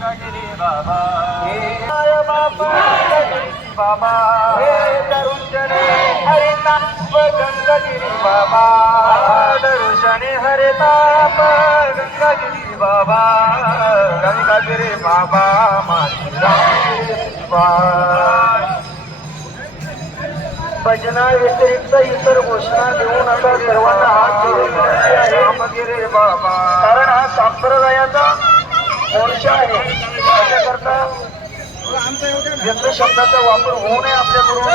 बाबा हे बाबा गंगागिरी बाबा हे हरिताप गंगागिरी बाबा दर्शने हरिताप गंगागिरी बाबा गंगागिरी बाबा भजना व्यतिरिक्त इतर घोषणा देऊ नका सर्वांना हात जोडून विनंती आहे बाबा कारण हा संप्रदायाचा मोर्चा आहे. त्याच्याकरता यंत्र शब्दाचा वापर होऊ नये आपल्याकडून.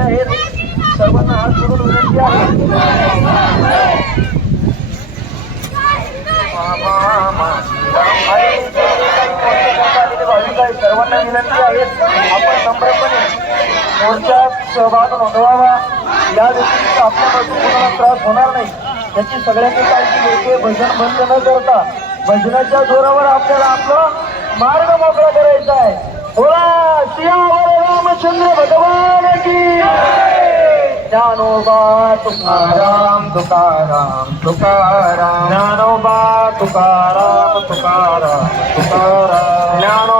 आहे सर्वांना हात जोडून विनंती आहे. सर्वांना विनंती आहे. आपण नम्रपणे मोर्चात सहभाग नोंदवावा. या व्यतिरिक्त आपल्यापासून कोणाला त्रास होणार नाही. याची सगळ्यांनी काळजी घेते भजन बंद न करता भजनाच्या जोरावर आपल्याला आपला मार्ग मोकळा करायचा आहे. बोला सियावर रामचंद्र भगवान की ज्ञानोबा तुकाराम तुकाराम तुकाराम. ज्ञानोबा तुकाराम तुकाराम तुकाराम. ज्ञानोबा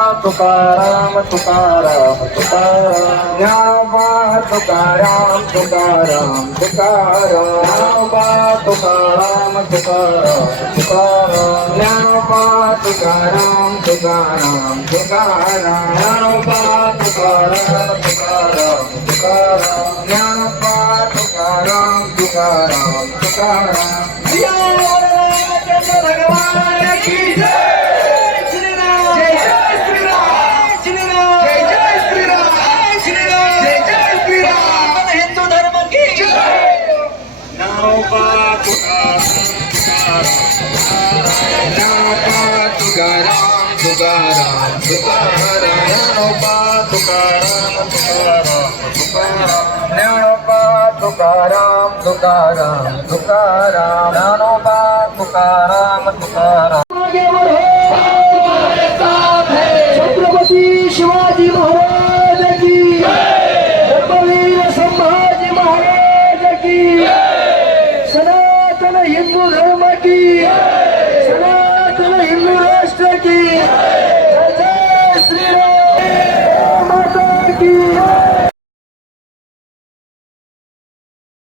तुकाराम तुकाराम तुकाराम ज्ञानोबा तुकाराम तुकाराम तुकाराम ज्ञानोबा तुकाराम तुकाराम तुकाराम ज्ञानोबा तुकाराम तुकाराम तुकाराम ज्ञानोबा तुकाराम तुकाराम तुकाराम ज्ञानोबा तुकाराम तुकाराम तुकाराम भगवान की जय तुकाराम तुकाराम तुकाराम ज्ञानोबा तुकाराम तुकाराम तुकाराम ज्ञानोबा तुकाराम तुकाराम तुकाराम ज्ञानोबा तुकाराम तुकाराम छत्रपती शिवाजी महाराज Turkey! Hey!